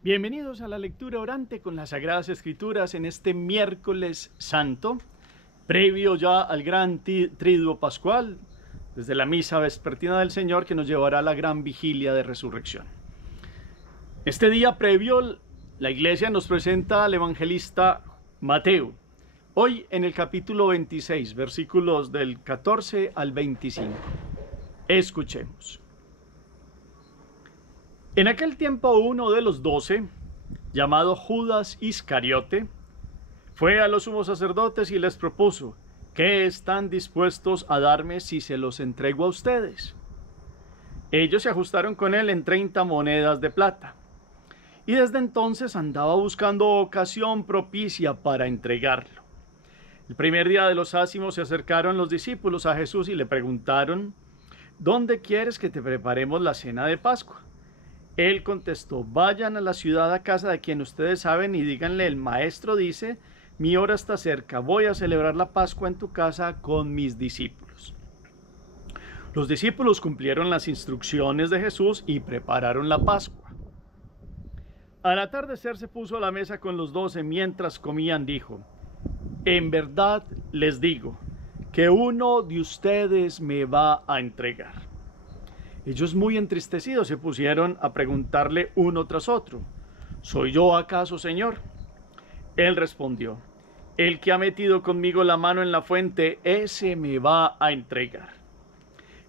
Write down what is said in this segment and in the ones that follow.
Bienvenidos a la lectura orante con las Sagradas Escrituras en este miércoles santo, previo ya al gran triduo pascual, desde la misa vespertina del Señor que nos llevará a la gran vigilia de resurrección. Este día previo, la Iglesia nos presenta al evangelista Mateo, hoy en el capítulo 26, versículos del 14 al 25. Escuchemos. En aquel tiempo uno de los 12, llamado Judas Iscariote, fue a los sumos sacerdotes y les propuso: ¿qué están dispuestos a darme si se los entrego a ustedes? Ellos se ajustaron con él en 30 monedas de plata, y desde entonces andaba buscando ocasión propicia para entregarlo. El primer día de los ácimos se acercaron los discípulos a Jesús y le preguntaron: ¿dónde quieres que te preparemos la cena de Pascua? Él contestó: vayan a la ciudad a casa de quien ustedes saben y díganle: el maestro dice, mi hora está cerca, voy a celebrar la Pascua en tu casa con mis discípulos. Los discípulos cumplieron las instrucciones de Jesús y prepararon la Pascua. Al atardecer se puso a la mesa con los 12, mientras comían dijo: en verdad les digo que uno de ustedes me va a entregar. Ellos, muy entristecidos, se pusieron a preguntarle uno tras otro: ¿soy yo acaso, Señor? Él respondió: el que ha metido conmigo la mano en la fuente, ese me va a entregar.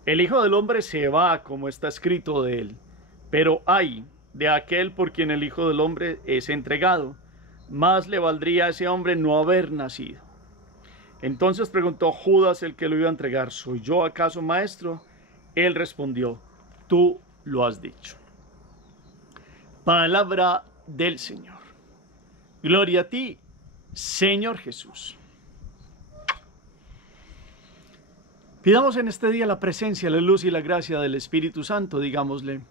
El Hijo del Hombre se va como está escrito de él, pero ay de aquel por quien el Hijo del Hombre es entregado. Más le valdría a ese hombre no haber nacido. Entonces preguntó Judas, el que lo iba a entregar: ¿soy yo acaso, maestro? Él respondió: tú lo has dicho. Palabra del Señor. Gloria a ti, Señor Jesús. Pidamos en este día la presencia, la luz y la gracia del Espíritu Santo. Digámosle: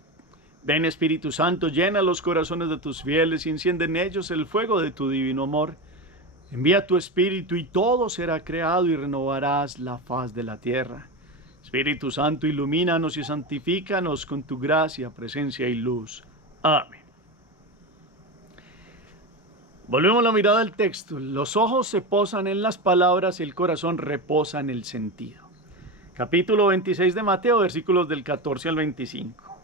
ven, Espíritu Santo, llena los corazones de tus fieles y enciende en ellos el fuego de tu divino amor. Envía tu Espíritu y todo será creado y renovarás la faz de la tierra. Espíritu Santo, ilumínanos y santifícanos con tu gracia, presencia y luz. Amén. Volvemos la mirada al texto. Los ojos se posan en las palabras y el corazón reposa en el sentido. Capítulo 26 de Mateo, versículos del 14 al 25.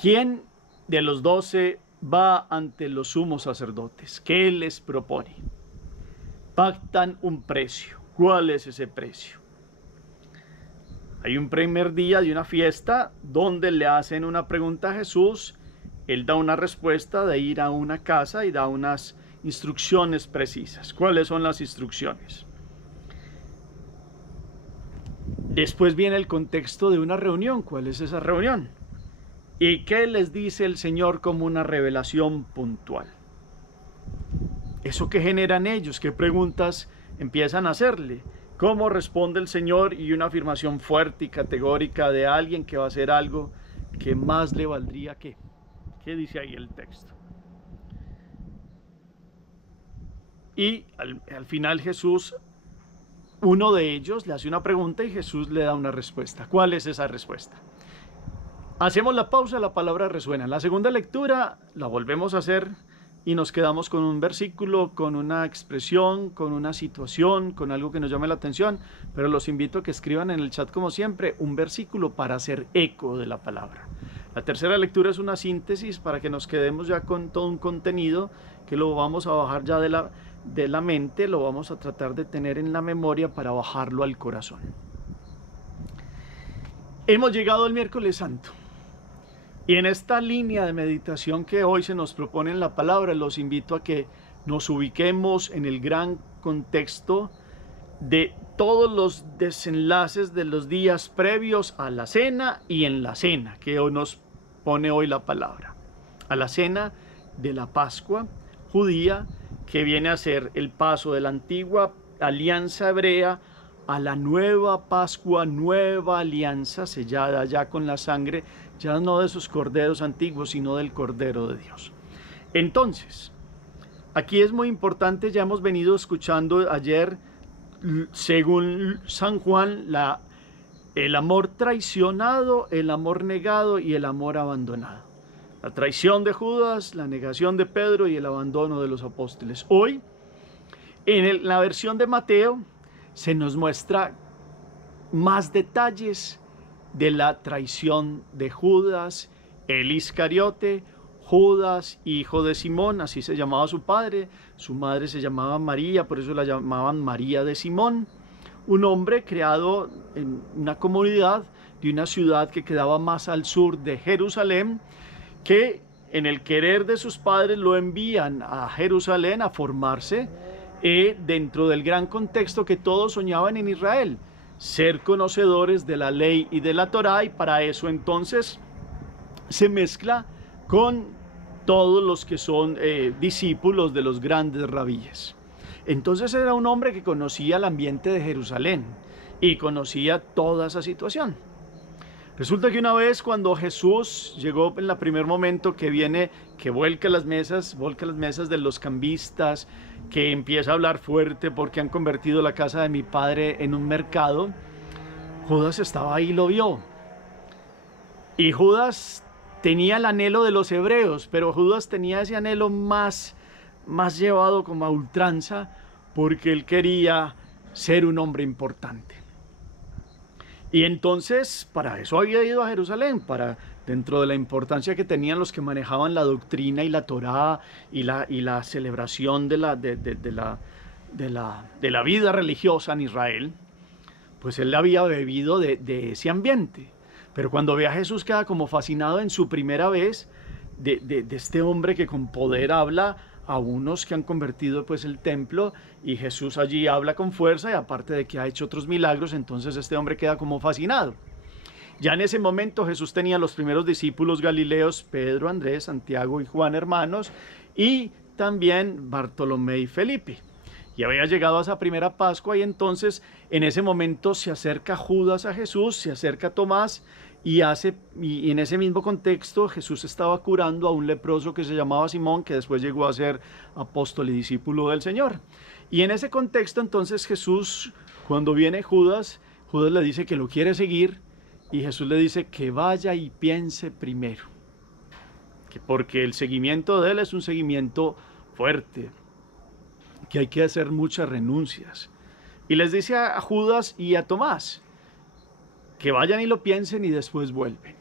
¿Quién de los 12 va ante los sumos sacerdotes? ¿Qué les propone? Pactan un precio. ¿Cuál es ese precio? Hay un primer día de una fiesta donde le hacen una pregunta a Jesús. Él da una respuesta de ir a una casa y da unas instrucciones precisas. ¿Cuáles son las instrucciones? Después viene el contexto de una reunión. ¿Cuál es esa reunión? ¿Y qué les dice el Señor como una revelación puntual? ¿Eso qué generan ellos? ¿Qué preguntas empiezan a hacerle? ¿Cómo responde el Señor? Y una afirmación fuerte y categórica de alguien que va a hacer algo que más le valdría que. ¿Qué dice ahí el texto? Y al final Jesús, uno de ellos le hace una pregunta y Jesús le da una respuesta. ¿Cuál es esa respuesta? Hacemos la pausa, la palabra resuena. En la segunda lectura la volvemos a hacer y nos quedamos con un versículo, con una expresión, con una situación, con algo que nos llame la atención, pero los invito a que escriban en el chat, como siempre, un versículo para hacer eco de la palabra. La tercera lectura es una síntesis para que nos quedemos ya con todo un contenido que lo vamos a bajar ya de la mente, lo vamos a tratar de tener en la memoria para bajarlo al corazón. Hemos llegado al miércoles santo. Y en esta línea de meditación que hoy se nos propone en la palabra, los invito a que nos ubiquemos en el gran contexto de todos los desenlaces de los días previos a la cena y en la cena, que hoy nos pone hoy la palabra. A la cena de la Pascua judía, que viene a ser el paso de la antigua alianza hebrea a la nueva Pascua, nueva alianza sellada ya con la sangre, ya no de esos corderos antiguos, sino del Cordero de Dios. Entonces, aquí es muy importante, ya hemos venido escuchando ayer, según San Juan, el amor traicionado, el amor negado y el amor abandonado. La traición de Judas, la negación de Pedro y el abandono de los apóstoles. Hoy, en la versión de Mateo, se nos muestra más detalles de la traición de Judas, el Iscariote. Judas, hijo de Simón, así se llamaba su padre. Su madre se llamaba María, por eso la llamaban María de Simón. Un hombre creado en una comunidad de una ciudad que quedaba más al sur de Jerusalén, que en el querer de sus padres lo envían a Jerusalén a formarse dentro del gran contexto que todos soñaban en Israel, ser conocedores de la ley y de la Torá, y para eso entonces se mezcla con todos los que son discípulos de los grandes rabíes. Entonces era un hombre que conocía el ambiente de Jerusalén y conocía toda esa situación. Resulta que una vez cuando Jesús llegó en el primer momento que viene, que volca las mesas de los cambistas, que empieza a hablar fuerte porque han convertido la casa de mi padre en un mercado, Judas estaba ahí y lo vio. Y Judas tenía el anhelo de los hebreos, pero Judas tenía ese anhelo más llevado como a ultranza, porque él quería ser un hombre importante. Y entonces para eso había ido a Jerusalén, para dentro de la importancia que tenían los que manejaban la doctrina y la Torá y la celebración de la vida religiosa en Israel, pues él había bebido de ese ambiente. Pero cuando ve a Jesús queda como fascinado en su primera vez de este hombre que con poder habla a unos que han convertido pues el templo, y Jesús allí habla con fuerza, y aparte de que ha hecho otros milagros, entonces este hombre queda como fascinado. Ya en ese momento Jesús tenía los primeros discípulos galileos, Pedro, Andrés, Santiago y Juan, hermanos, y también Bartolomé y Felipe. Y había llegado a esa primera Pascua, y entonces en ese momento se acerca Judas a Jesús, se acerca Tomás, y en ese mismo contexto Jesús estaba curando a un leproso que se llamaba Simón, que después llegó a ser apóstol y discípulo del Señor. Y en ese contexto entonces Jesús, cuando viene Judas le dice que lo quiere seguir, y Jesús le dice que vaya y piense primero, porque el seguimiento de él es un seguimiento fuerte, que hay que hacer muchas renuncias. Y les dice a Judas y a Tomás que vayan y lo piensen y después vuelven.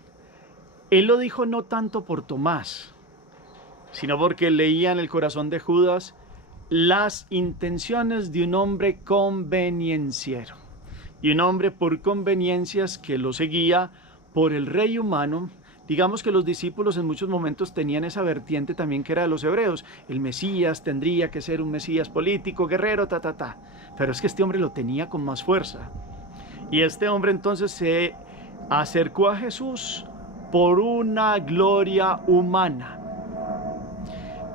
Él lo dijo no tanto por Tomás, sino porque leía en el corazón de Judas las intenciones de un hombre convenienciero, y un hombre por conveniencias que lo seguía por el rey humano. Digamos que los discípulos en muchos momentos tenían esa vertiente también que era de los hebreos. El Mesías tendría que ser un Mesías político, guerrero, pero es que este hombre lo tenía con más fuerza. Y este hombre entonces se acercó a Jesús por una gloria humana.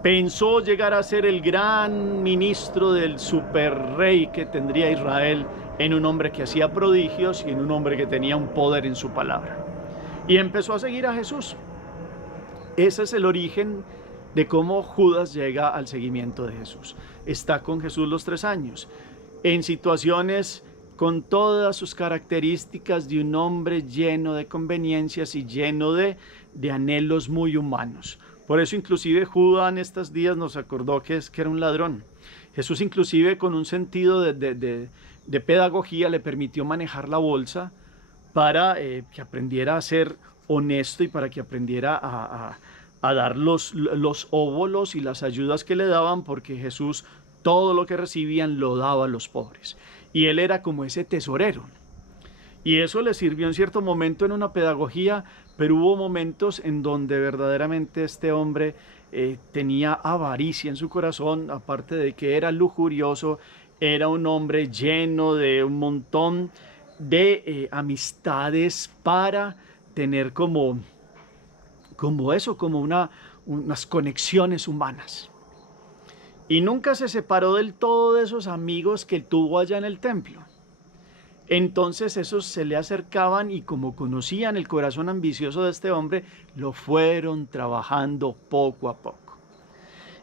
Pensó llegar a ser el gran ministro del superrey que tendría Israel, en un hombre que hacía prodigios y en un hombre que tenía un poder en su palabra. Y empezó a seguir a Jesús. Ese es el origen de cómo Judas llega al seguimiento de Jesús. Está con Jesús los 3 años, en situaciones con todas sus características de un hombre lleno de conveniencias y lleno de anhelos muy humanos. Por eso inclusive Judas en estos días nos acordó que era un ladrón. Jesús inclusive con un sentido de pedagogía le permitió manejar la bolsa para que aprendiera a ser honesto y para que aprendiera a dar los óbolos y las ayudas que le daban, porque Jesús todo lo que recibían lo daba a los pobres. Y él era como ese tesorero. Y eso le sirvió en cierto momento en una pedagogía, pero hubo momentos en donde verdaderamente este hombre tenía avaricia en su corazón, aparte de que era lujurioso, era un hombre lleno de un montón de amistades para tener como unas conexiones humanas. Y nunca se separó del todo de esos amigos que tuvo allá en el templo. Entonces esos se le acercaban y como conocían el corazón ambicioso de este hombre, lo fueron trabajando poco a poco.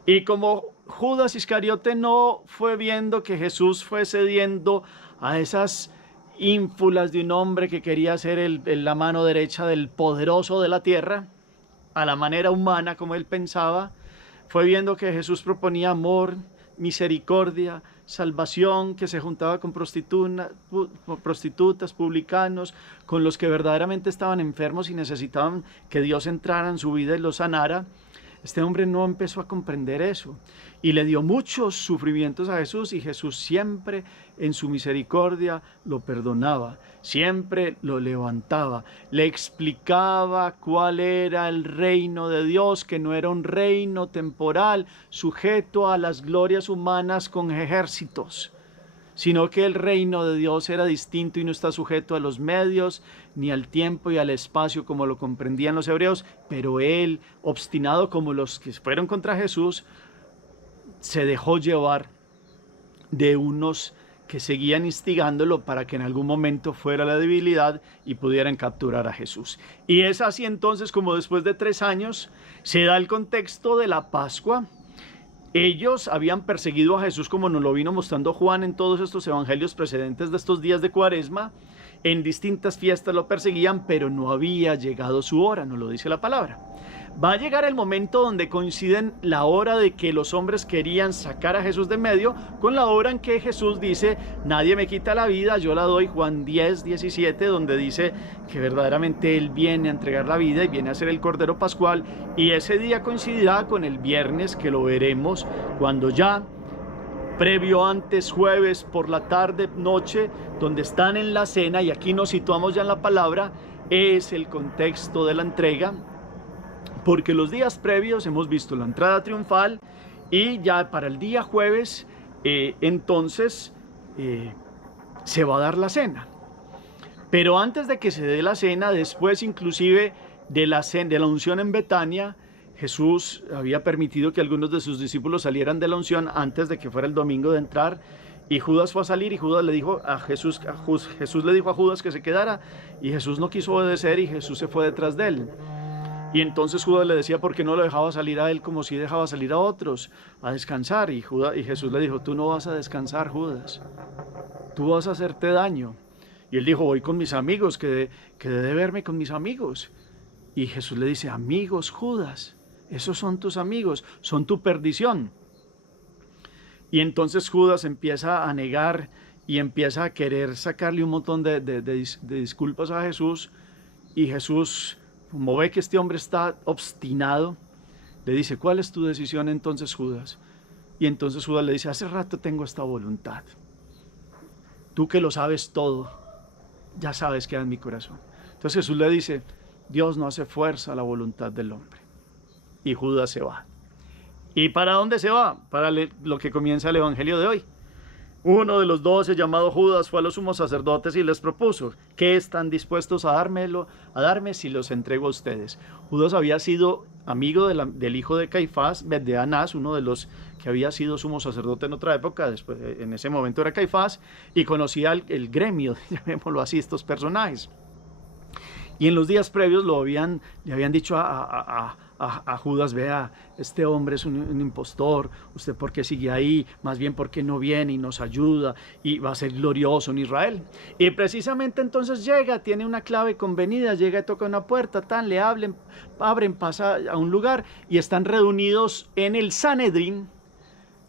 Y como Judas Iscariote no fue viendo que Jesús fue cediendo a esas ínfulas de un hombre que quería ser la mano derecha del poderoso de la tierra, a la manera humana como él pensaba, fue viendo que Jesús proponía amor, misericordia, salvación, que se juntaba con prostitutas, publicanos, con los que verdaderamente estaban enfermos y necesitaban que Dios entrara en su vida y los sanara. Este hombre no empezó a comprender eso y le dio muchos sufrimientos a Jesús, y Jesús siempre en su misericordia lo perdonaba, siempre lo levantaba, le explicaba cuál era el reino de Dios, que no era un reino temporal sujeto a las glorias humanas con ejércitos, sino que el reino de Dios era distinto y no está sujeto a los medios, ni al tiempo y al espacio como lo comprendían los hebreos. Pero él, obstinado como los que fueron contra Jesús, se dejó llevar de unos que seguían instigándolo para que en algún momento fuera la debilidad y pudieran capturar a Jesús. Y es así entonces como después de 3 años se da el contexto de la Pascua. Ellos habían perseguido a Jesús, como nos lo vino mostrando Juan en todos estos evangelios precedentes de estos días de Cuaresma. En distintas fiestas lo perseguían, pero no había llegado su hora, nos lo dice la palabra. Va a llegar el momento donde coinciden la hora de que los hombres querían sacar a Jesús de medio con la hora en que Jesús dice: nadie me quita la vida, yo la doy. Juan 10, 17, donde dice que verdaderamente Él viene a entregar la vida y viene a ser el Cordero Pascual. Y ese día coincidirá con el viernes, que lo veremos cuando ya, previo antes, jueves por la tarde, noche, donde están en la cena, y aquí nos situamos ya en la palabra, es el contexto de la entrega. Porque los días previos hemos visto la entrada triunfal, y ya para el día jueves entonces se va a dar la cena. Pero antes de que se dé la cena, después inclusive de la unción en Betania, Jesús había permitido que algunos de sus discípulos salieran de la unción antes de que fuera el domingo de entrar, y Judas fue a salir, y Judas le dijo a Jesús, Jesús le dijo a Judas que se quedara, y Jesús no quiso obedecer, y Jesús se fue detrás de él. Y entonces Judas le decía: ¿por qué no lo dejaba salir a él como si dejaba salir a otros a descansar? Y Jesús le dijo: tú no vas a descansar, Judas, tú vas a hacerte daño. Y él dijo: voy con mis amigos, que de verme con mis amigos. Y Jesús le dice: amigos, Judas, esos son tus amigos, son tu perdición. Y entonces Judas empieza a negar y empieza a querer sacarle un montón de disculpas a Jesús. Y Jesús, como ve que este hombre está obstinado, le dice: ¿cuál es tu decisión entonces, Judas? Y entonces Judas le dice: hace rato tengo esta voluntad. Tú que lo sabes todo, ya sabes que hay en mi corazón. Entonces Jesús le dice: Dios no hace fuerza a la voluntad del hombre. Y Judas se va. ¿Y para dónde se va? Para lo que comienza el evangelio de hoy. Uno de los 12, llamado Judas, fue a los sumos sacerdotes y les propuso: ¿qué están dispuestos a darme si los entrego a ustedes? Judas había sido amigo del hijo de Caifás, de Anás, uno de los que había sido sumo sacerdote en otra época. Después, en ese momento era Caifás, y conocía el gremio, llamémoslo así, estos personajes. Y en los días previos le habían dicho a Judas: vea, este hombre es un impostor, usted por qué sigue ahí, más bien por qué no viene y nos ayuda, y va a ser glorioso en Israel. Y precisamente entonces llega, tiene una clave convenida, llega y toca una puerta, le abren, pasa a un lugar, y están reunidos en el Sanedrín,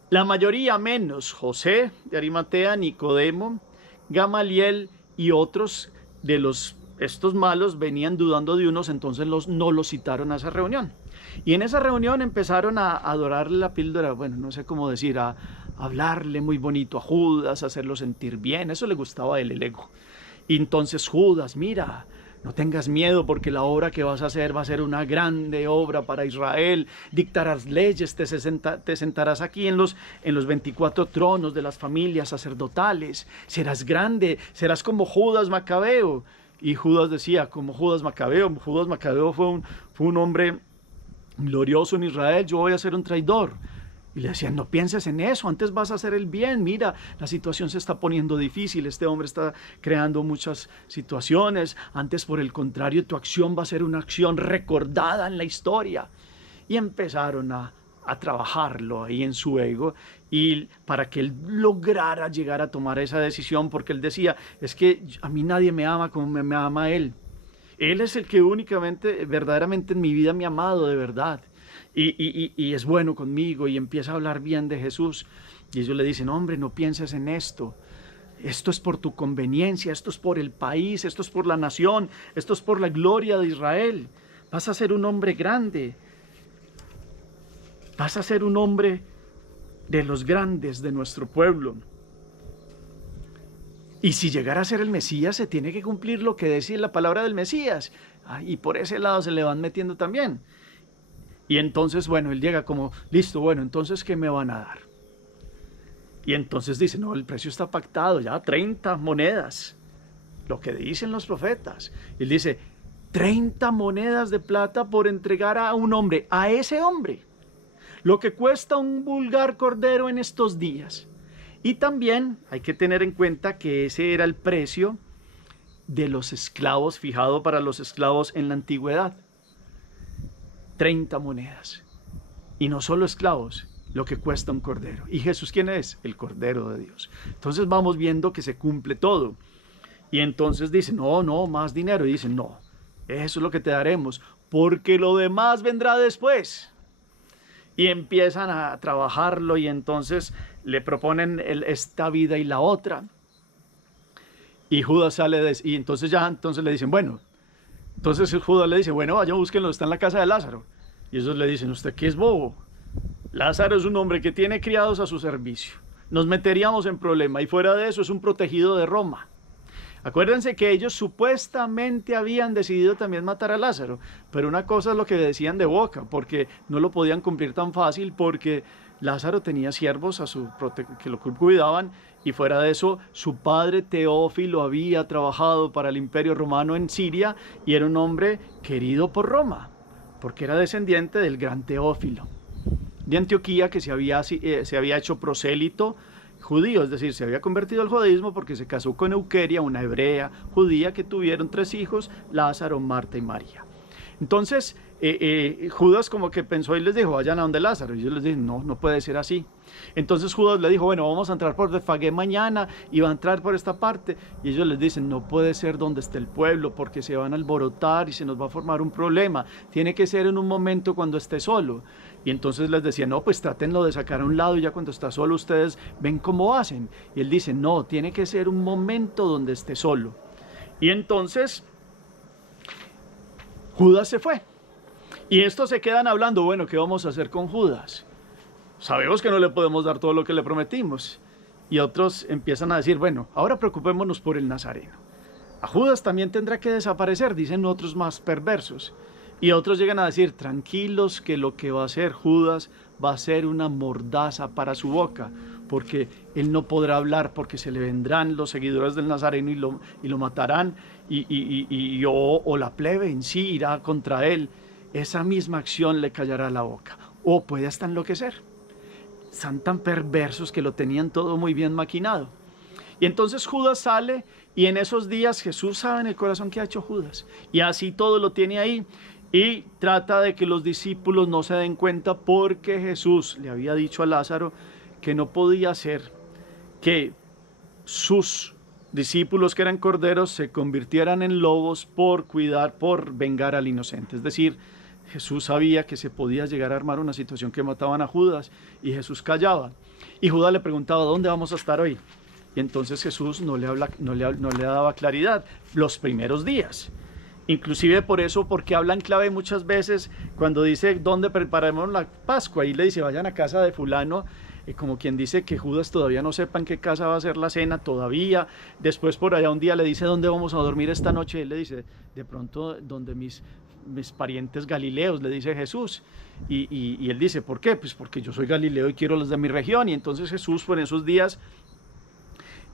la mayoría menos José de Arimatea, Nicodemo, Gamaliel y otros de estos malos venían dudando de unos, entonces no los citaron a esa reunión. Y en esa reunión empezaron a adorarle la píldora, bueno, no sé cómo decir, a hablarle muy bonito a Judas, a hacerlo sentir bien. Eso le gustaba a él, el ego. Y entonces: Judas, mira, no tengas miedo, porque la obra que vas a hacer va a ser una grande obra para Israel. Dictarás leyes, te sentarás aquí en los 24 tronos de las familias sacerdotales. Serás grande, serás como Judas Macabeo. Y Judas decía: como Judas Macabeo. Judas Macabeo fue un hombre glorioso en Israel, yo voy a ser un traidor. Y le decían: no pienses en eso, antes vas a hacer el bien. Mira, la situación se está poniendo difícil, este hombre está creando muchas situaciones. Antes, por el contrario, tu acción va a ser una acción recordada en la historia. Y empezaron a trabajarlo ahí en su ego, y para que él lograra llegar a tomar esa decisión, porque él decía: es que a mí nadie me ama como me ama él. Él es el que únicamente, verdaderamente en mi vida me ha amado de verdad. Y es bueno conmigo y empieza a hablar bien de Jesús. Y ellos le dicen, hombre, no pienses en esto. Esto es por tu conveniencia, esto es por el país, esto es por la nación, esto es por la gloria de Israel. Vas a ser un hombre grande. Vas a ser un hombre de los grandes de nuestro pueblo. Y si llegara a ser el Mesías, se tiene que cumplir lo que decía la palabra del Mesías. Y por ese lado se le van metiendo también. Y entonces, bueno, él llega como, listo, bueno, entonces, ¿qué me van a dar? Y entonces dice, no, el precio está pactado, ya 30 monedas, lo que dicen los profetas. Y él dice, 30 monedas de plata por entregar a un hombre, a ese hombre, lo que cuesta un vulgar cordero en estos días. Y también hay que tener en cuenta que ese era el precio de los esclavos, fijado para los esclavos en la antigüedad. 30 monedas. Y no solo esclavos, lo que cuesta un cordero. ¿Y Jesús quién es? El Cordero de Dios. Entonces vamos viendo que se cumple todo. Y entonces dicen, no, más dinero. Y dicen, no, eso es lo que te daremos, porque lo demás vendrá después. Y empiezan a trabajarlo y entonces le proponen esta vida y la otra. Y Judas sale y entonces le dicen, bueno, entonces Judas le dice, bueno, vaya, búsquenlo, está en la casa de Lázaro. Y ellos le dicen, ¿usted qué es bobo? Lázaro es un hombre que tiene criados a su servicio. Nos meteríamos en problema y fuera de eso es un protegido de Roma. Acuérdense que ellos supuestamente habían decidido también matar a Lázaro, pero una cosa es lo que decían de boca, porque no lo podían cumplir tan fácil, porque Lázaro tenía siervos que lo cuidaban, y fuera de eso su padre Teófilo había trabajado para el Imperio Romano en Siria y era un hombre querido por Roma, porque era descendiente del gran Teófilo de Antioquía, que se había hecho prosélito judío, es decir, se había convertido al judaísmo porque se casó con Euqueria, una hebrea judía, que tuvieron 3 hijos, Lázaro, Marta y María. Entonces Judas como que pensó y les dijo, vayan a donde Lázaro, y ellos les dijeron, no puede ser así. Entonces Judas le dijo, bueno, vamos a entrar por Betfagé mañana y va a entrar por esta parte, y ellos les dicen, no puede ser donde esté el pueblo porque se van a alborotar y se nos va a formar un problema, tiene que ser en un momento cuando esté solo. Y entonces les decía, no, pues trátenlo de sacar a un lado y ya cuando está solo ustedes ven cómo hacen. Y él dice, no, tiene que ser un momento donde esté solo. Y entonces Judas se fue. Y estos se quedan hablando, bueno, ¿qué vamos a hacer con Judas? Sabemos que no le podemos dar todo lo que le prometimos. Y otros empiezan a decir, bueno, ahora preocupémonos por el Nazareno. A Judas también tendrá que desaparecer, dicen otros más perversos. Y otros llegan a decir, tranquilos, que lo que va a hacer Judas va a ser una mordaza para su boca, porque él no podrá hablar, porque se le vendrán los seguidores del Nazareno y lo matarán, o la plebe en sí irá contra él. Esa misma acción le callará la boca, o puede hasta enloquecer. Son tan perversos que lo tenían todo muy bien maquinado. Y entonces Judas sale, y en esos días Jesús sabe en el corazón que ha hecho Judas, y así todo lo tiene ahí. Y trata de que los discípulos no se den cuenta, porque Jesús le había dicho a Lázaro que no podía ser que sus discípulos, que eran corderos, se convirtieran en lobos por vengar al inocente. Es decir, Jesús sabía que se podía llegar a armar una situación que mataban a Judas, y Jesús callaba. Y Judas le preguntaba, ¿dónde vamos a estar hoy? Y entonces Jesús no le daba claridad los primeros días. Inclusive por eso, porque habla en clave muchas veces cuando dice dónde preparamos la Pascua, y le dice vayan a casa de fulano, como quien dice que Judas todavía no sepa en qué casa va a ser la cena todavía. Después por allá un día le dice dónde vamos a dormir esta noche, y él le dice de pronto donde mis parientes galileos, le dice Jesús, y él dice ¿por qué? Pues porque yo soy galileo y quiero los de mi región. Y entonces Jesús por esos días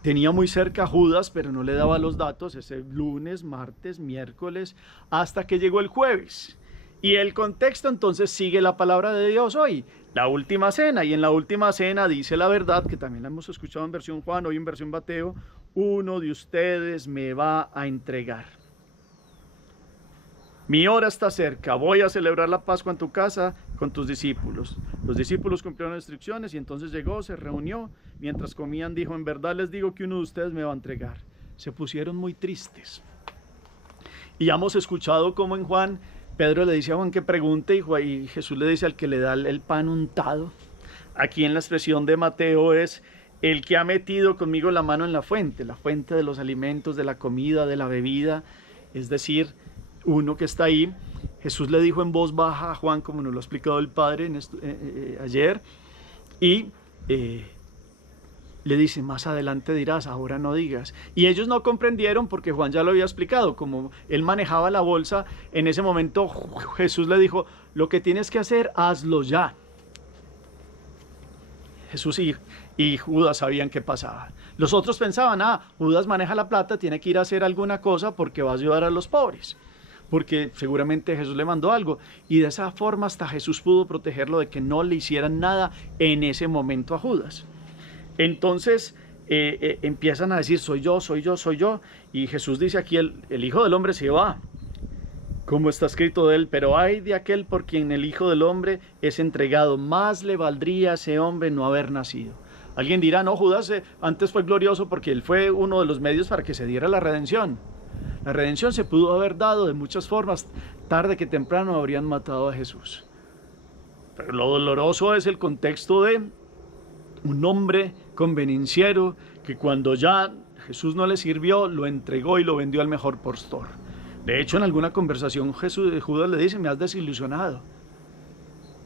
tenía muy cerca a Judas, pero no le daba los datos, ese lunes, martes, miércoles, hasta que llegó el jueves. Y el contexto entonces sigue la palabra de Dios hoy, la última cena. Y en la última cena dice la verdad, que también la hemos escuchado en versión Juan, hoy en versión Mateo, uno de ustedes me va a entregar. Mi hora está cerca, voy a celebrar la Pascua en tu casa con tus discípulos. Los discípulos cumplieron las instrucciones y entonces llegó, se reunió. Mientras comían dijo, en verdad les digo que uno de ustedes me va a entregar. Se pusieron muy tristes. Y hemos escuchado cómo en Juan, Pedro le dice a Juan que pregunte y Jesús le dice al que le da el pan untado. Aquí en la expresión de Mateo es el que ha metido conmigo la mano en la fuente de los alimentos, de la comida, de la bebida, es decir, uno que está ahí. Jesús le dijo en voz baja a Juan, como nos lo ha explicado el Padre ayer, y le dice, más adelante dirás, ahora no digas. Y ellos no comprendieron porque Juan ya lo había explicado, como él manejaba la bolsa, en ese momento Jesús le dijo, lo que tienes que hacer, hazlo ya. Jesús y Judas sabían qué pasaba. Los otros pensaban, Judas maneja la plata, tiene que ir a hacer alguna cosa porque va a ayudar a los pobres, porque seguramente Jesús le mandó algo, y de esa forma hasta Jesús pudo protegerlo de que no le hicieran nada en ese momento a Judas. Entonces empiezan a decir, soy yo, y Jesús dice aquí, el Hijo del Hombre se va, como está escrito de él, pero ay de aquel por quien el Hijo del Hombre es entregado, más le valdría a ese hombre no haber nacido. Alguien dirá, no, Judas antes fue glorioso porque él fue uno de los medios para que se diera la redención. La redención se pudo haber dado de muchas formas, tarde que temprano habrían matado a Jesús. Pero lo doloroso es el contexto de un hombre convenenciero que cuando ya Jesús no le sirvió, lo entregó y lo vendió al mejor postor. De hecho, en alguna conversación Judas le dice, me has desilusionado.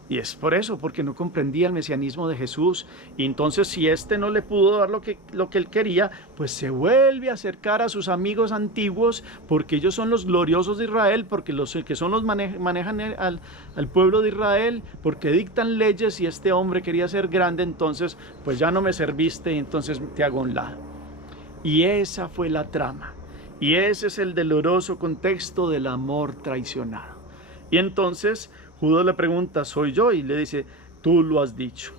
Y es por eso, porque no comprendía el mesianismo de Jesús. Y entonces, si no le pudo dar lo que él quería, pues se vuelve a acercar a sus amigos antiguos, porque ellos son los gloriosos de Israel, porque los que son los manejan al pueblo de Israel, porque dictan leyes, y este hombre quería ser grande, entonces, pues ya no me serviste, y entonces te hago a un lado. Y esa fue la trama. Y ese es el doloroso contexto del amor traicionado. Y entonces Judas le pregunta, ¿soy yo? Y le dice, tú lo has dicho.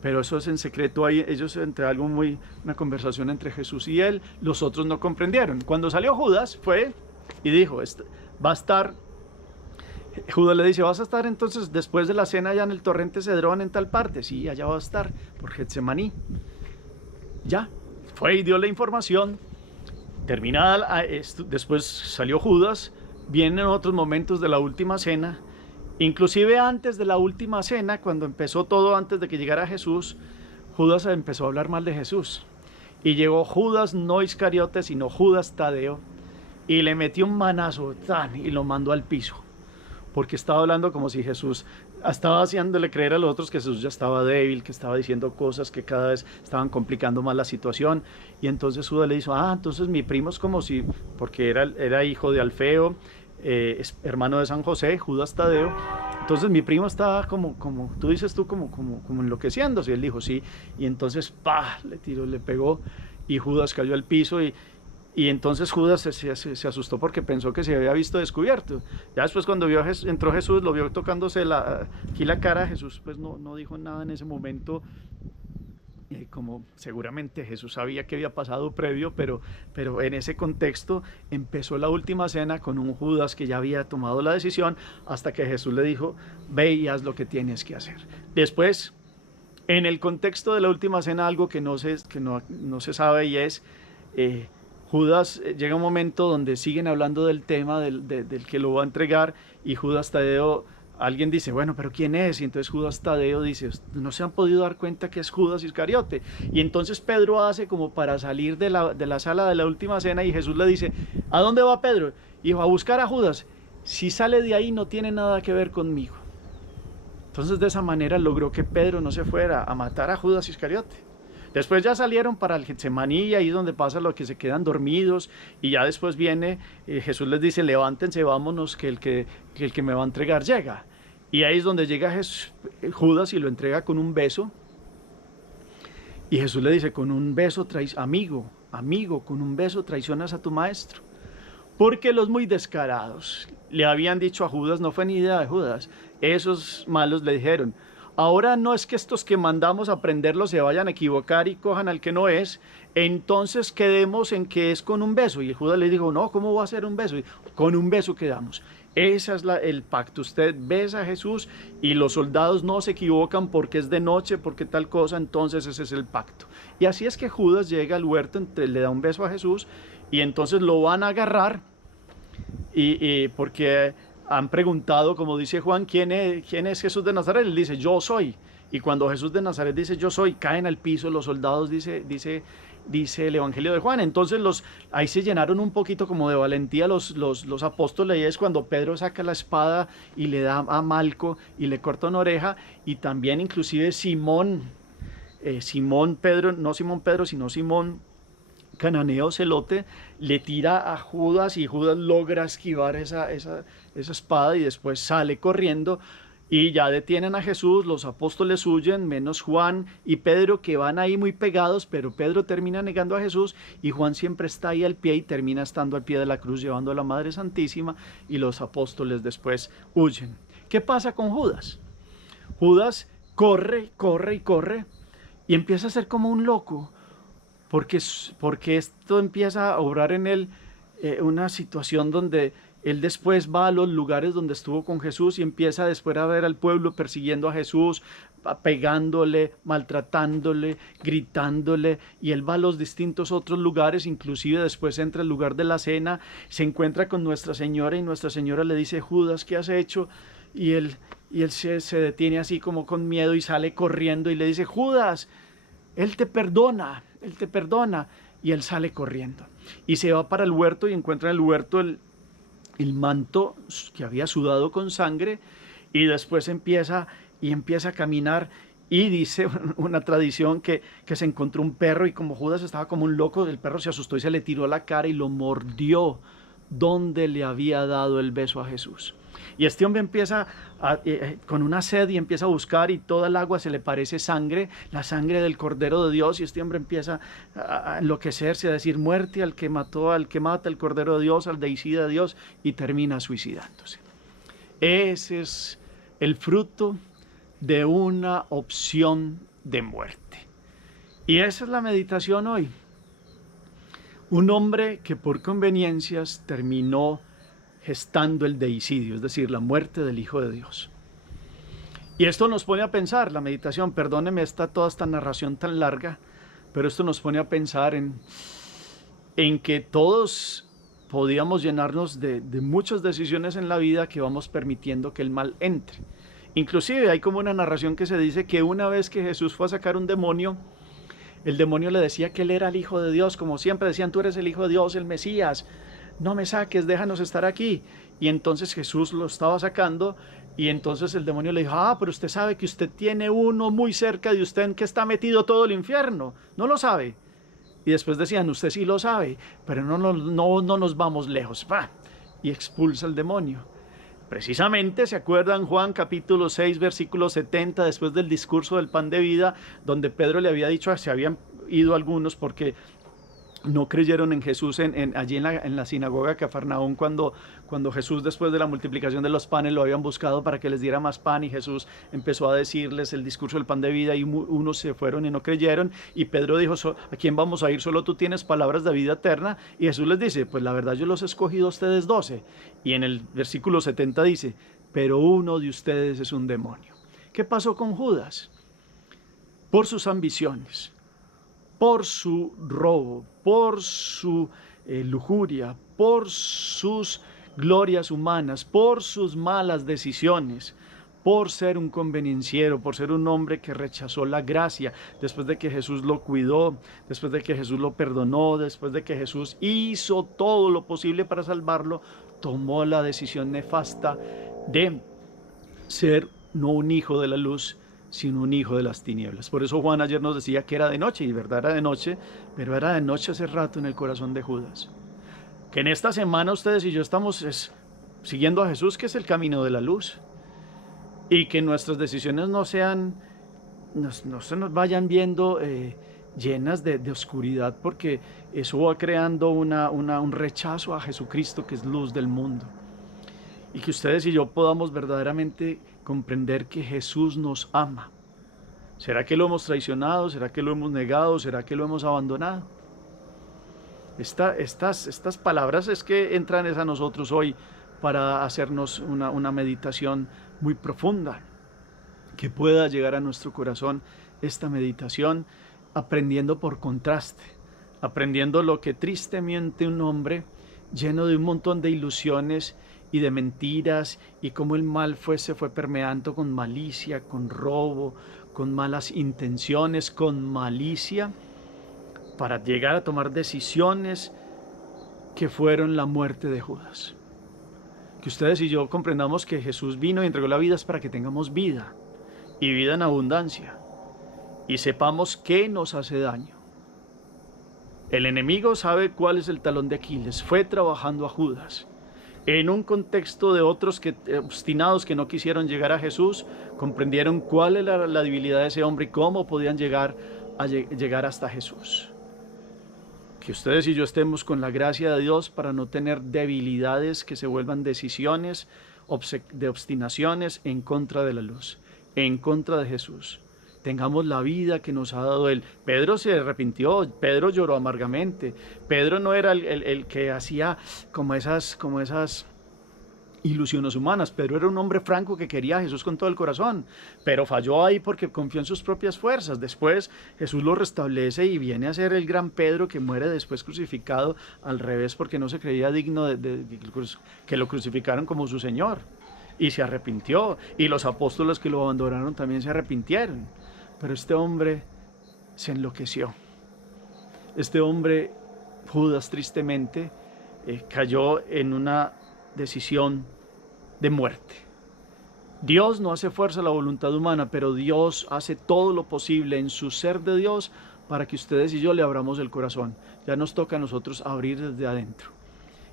Pero eso es en secreto, ellos entre una conversación entre Jesús y él, los otros no comprendieron. Cuando salió Judas, fue y dijo, va a estar, Judas le dice, ¿vas a estar entonces después de la cena allá en el torrente Cedrón en tal parte? Sí, allá va a estar, por Getsemaní. Ya, fue y dio la información. Terminada después salió Judas, vienen otros momentos de la última cena, inclusive antes de la última cena, cuando empezó todo, antes de que llegara Jesús, Judas empezó a hablar mal de Jesús, y llegó Judas, no Iscariote, sino Judas Tadeo, y le metió un manazo y lo mandó al piso, porque estaba hablando como si Jesús estaba haciéndole creer a los otros que Jesús ya estaba débil, que estaba diciendo cosas que cada vez estaban complicando más la situación. Y entonces Judas le dijo, entonces mi primo es como si, porque era hijo de Alfeo, es hermano de San José, Judas Tadeo, entonces mi primo estaba como tú dices tú, como enloqueciéndose. Y él dijo, sí, y entonces le tiró, le pegó, y Judas cayó al piso, y entonces Judas se asustó porque pensó que se había visto descubierto. Ya después, cuando entró Jesús, lo vio tocándose aquí la cara. Jesús pues no dijo nada en ese momento, como seguramente Jesús sabía que había pasado previo, pero en ese contexto empezó la última cena con un Judas que ya había tomado la decisión, hasta que Jesús le dijo, ve y haz lo que tienes que hacer. Después, en el contexto de la última cena, algo que no se sabe, y es... Judas, llega un momento donde siguen hablando del tema del que lo va a entregar, y Judas Tadeo, alguien dice, bueno, pero ¿quién es? Y entonces Judas Tadeo dice, no se han podido dar cuenta que es Judas Iscariote. Y entonces Pedro hace como para salir de la sala de la última cena, y Jesús le dice, ¿a dónde va Pedro? Y dijo, a buscar a Judas. Si sale de ahí no tiene nada que ver conmigo. Entonces de esa manera logró que Pedro no se fuera a matar a Judas Iscariote. Después ya salieron para el Getsemaní, y ahí es donde pasa lo que se quedan dormidos, y ya después viene, Jesús les dice, levántense, vámonos, que el que me va a entregar llega. Y ahí es donde llega Judas y lo entrega con un beso, y Jesús le dice, con un beso amigo, con un beso traicionas a tu maestro. Porque los muy descarados le habían dicho a Judas, no fue ni idea de Judas, esos malos le dijeron, ahora no es que estos que mandamos a prenderlos se vayan a equivocar y cojan al que no es, entonces quedemos en que es con un beso. Y el Judas le dijo, no, ¿cómo va a ser un beso? Y con un beso quedamos. Ese es el pacto. Usted besa a Jesús y los soldados no se equivocan porque es de noche, porque tal cosa, entonces ese es el pacto. Y así es que Judas llega al huerto, le da un beso a Jesús, y entonces lo van a agarrar, y porque han preguntado, como dice Juan, quién es Jesús de Nazaret? Él dice, yo soy. Y cuando Jesús de Nazaret dice, yo soy, caen al piso los soldados, dice el Evangelio de Juan. Entonces ahí se llenaron un poquito como de valentía los apóstoles, y es cuando Pedro saca la espada y le da a Malco y le corta una oreja, y también inclusive Simón Pedro, no Simón Pedro, sino Simón cananeo celote, le tira a Judas, y Judas logra esquivar esa espada y después sale corriendo. Y ya detienen a Jesús, los apóstoles huyen, menos Juan y Pedro, que van ahí muy pegados, pero Pedro termina negando a Jesús, y Juan siempre está ahí al pie y termina estando al pie de la cruz llevando a la Madre Santísima, y los apóstoles después huyen. ¿Qué pasa con Judas? Judas corre y empieza a ser como un loco, porque esto empieza a obrar en él una situación donde él después va a los lugares donde estuvo con Jesús y empieza después a ver al pueblo persiguiendo a Jesús, pegándole, maltratándole, gritándole, y él va a los distintos otros lugares, inclusive después entra al lugar de la cena, se encuentra con Nuestra Señora, y Nuestra Señora le dice, Judas, ¿qué has hecho? Y él se detiene así como con miedo y sale corriendo y le dice, Judas, Él te perdona, y él sale corriendo y se va para el huerto y encuentra en el huerto el manto que había sudado con sangre, y después empieza a caminar, y dice una tradición que se encontró un perro, y como Judas estaba como un loco, el perro se asustó y se le tiró a la cara y lo mordió donde le había dado el beso a Jesús. Y este hombre empieza con una sed, y empieza a buscar, y toda el agua se le parece sangre, la sangre del Cordero de Dios, y este hombre empieza a enloquecerse, a decir muerte al que mata el Cordero de Dios, al deicida de Dios, y termina suicidándose. Ese es el fruto de una opción de muerte. Y esa es la meditación hoy. Un hombre que por conveniencias terminó gestando el deicidio, es decir, la muerte del Hijo de Dios. Y esto nos pone a pensar, la meditación, perdóneme toda esta narración tan larga, pero esto nos pone a pensar en que todos podíamos llenarnos de muchas decisiones en la vida que vamos permitiendo que el mal entre. Inclusive hay como una narración que se dice que una vez que Jesús fue a sacar un demonio, el demonio le decía que él era el Hijo de Dios, como siempre decían, tú eres el Hijo de Dios, el Mesías, no me saques, déjanos estar aquí. Y entonces Jesús lo estaba sacando, y entonces el demonio le dijo, pero usted sabe que usted tiene uno muy cerca de usted en que está metido todo el infierno, ¿no lo sabe? Y después decían, usted sí lo sabe, pero no nos vamos lejos. Y expulsa al demonio. Precisamente, ¿se acuerdan Juan capítulo 6, versículo 70, después del discurso del pan de vida, donde Pedro le había dicho, se habían ido algunos porque no creyeron en Jesús allí en la sinagoga de Cafarnaúm, cuando Jesús, después de la multiplicación de los panes, lo habían buscado para que les diera más pan, y Jesús empezó a decirles el discurso del pan de vida, y unos se fueron y no creyeron, y Pedro dijo, ¿a quién vamos a ir? Solo tú tienes palabras de vida eterna. Y Jesús les dice, pues la verdad yo los he escogido a ustedes 12, y en el versículo 70 dice, pero uno de ustedes es un demonio. ¿Qué pasó con Judas? Por sus ambiciones, por su robo, por su lujuria, por sus glorias humanas, por sus malas decisiones, por ser un convenenciero, por ser un hombre que rechazó la gracia, después de que Jesús lo cuidó, después de que Jesús lo perdonó, después de que Jesús hizo todo lo posible para salvarlo, tomó la decisión nefasta de ser no un hijo de la luz, sino un hijo de las tinieblas. Por eso Juan ayer nos decía que era de noche, y verdad era de noche, pero era de noche hace rato en el corazón de Judas. Que en esta semana ustedes y yo estamos siguiendo a Jesús, que es el camino de la luz, y que nuestras decisiones no se nos vayan viendo llenas de oscuridad, porque eso va creando un rechazo a Jesucristo, que es luz del mundo. Y que ustedes y yo podamos verdaderamente comprender que Jesús nos ama. ¿Será que lo hemos traicionado? ¿Será que lo hemos negado? ¿Será que lo hemos abandonado? Estas palabras es que entran a nosotros hoy para hacernos una meditación muy profunda, que pueda llegar a nuestro corazón esta meditación, aprendiendo por contraste, aprendiendo lo que tristemente un hombre lleno de un montón de ilusiones y de mentiras, y cómo el mal se fue permeando con malicia, con robo, con malas intenciones, con malicia, para llegar a tomar decisiones que fueron la muerte de Judas. Que ustedes y yo comprendamos que Jesús vino y entregó la vida para que tengamos vida, y vida en abundancia, y sepamos qué nos hace daño. El enemigo sabe cuál es el talón de Aquiles. Fue trabajando a Judas. En un contexto de otros obstinados que no quisieron llegar a Jesús, comprendieron cuál era la debilidad de ese hombre y cómo podían llegar hasta Jesús. Que ustedes y yo estemos con la gracia de Dios para no tener debilidades que se vuelvan decisiones de obstinaciones en contra de la luz, en contra de Jesús. Tengamos la vida que nos ha dado Él. Pedro se arrepintió, Pedro lloró amargamente. Pedro no era el que hacía como esas ilusiones humanas. Pedro era un hombre franco que quería a Jesús con todo el corazón, pero falló ahí porque confió en sus propias fuerzas. Después Jesús lo restablece y viene a ser el gran Pedro, que muere después crucificado al revés porque no se creía digno de que lo crucificaron como su Señor. Y se arrepintió, y los apóstoles que lo abandonaron también se arrepintieron. Pero este hombre se enloqueció. Este hombre, Judas, tristemente, cayó en una decisión de muerte. Dios no hace fuerza a la voluntad humana, pero Dios hace todo lo posible en su ser de Dios para que ustedes y yo le abramos el corazón. Ya nos toca a nosotros abrir desde adentro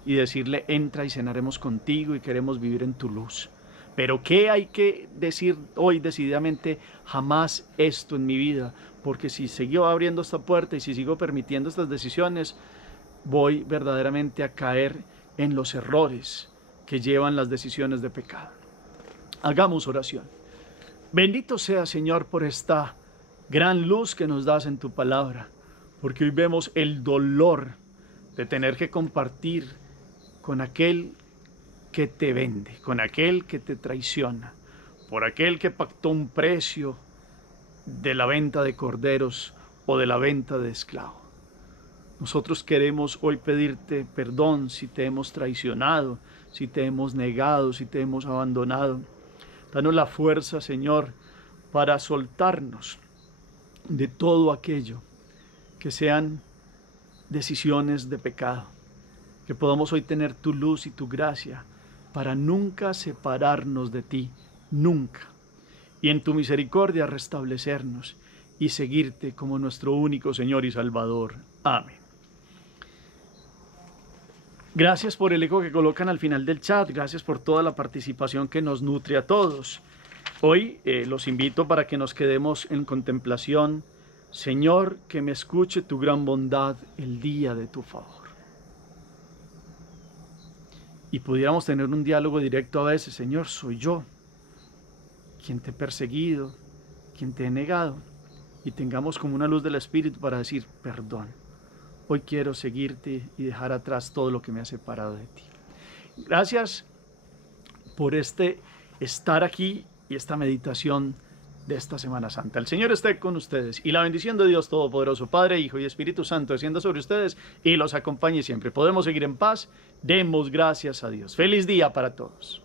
y decirle: entra y cenaremos contigo y queremos vivir en tu luz. Pero ¿qué hay que decir hoy decididamente? Jamás esto en mi vida, porque si sigo abriendo esta puerta y si sigo permitiendo estas decisiones, voy verdaderamente a caer en los errores que llevan las decisiones de pecado. Hagamos oración. Bendito sea, Señor, por esta gran luz que nos das en tu palabra, porque hoy vemos el dolor de tener que compartir con aquel que te vende, con aquel que te traiciona, por aquel que pactó un precio de la venta de corderos o de la venta de esclavos. Nosotros queremos hoy pedirte perdón si te hemos traicionado, si te hemos negado, si te hemos abandonado. Danos la fuerza, Señor, para soltarnos de todo aquello que sean decisiones de pecado, que podamos hoy tener tu luz y tu gracia para nunca separarnos de ti, nunca, y en tu misericordia restablecernos y seguirte como nuestro único Señor y Salvador. Amén. Gracias por el eco que colocan al final del chat, gracias por toda la participación que nos nutre a todos. Hoy los invito para que nos quedemos en contemplación. Señor, que me escuche tu gran bondad el día de tu favor. Y pudiéramos tener un diálogo directo a veces: Señor, soy yo quien te he perseguido, quien te he negado, y tengamos como una luz del Espíritu para decir: perdón, hoy quiero seguirte y dejar atrás todo lo que me ha separado de ti. Gracias por estar aquí y esta meditación de esta Semana Santa. El Señor esté con ustedes y la bendición de Dios Todopoderoso, Padre, Hijo y Espíritu Santo, descienda sobre ustedes y los acompañe siempre. Podemos seguir en paz. Demos gracias a Dios. Feliz día para todos.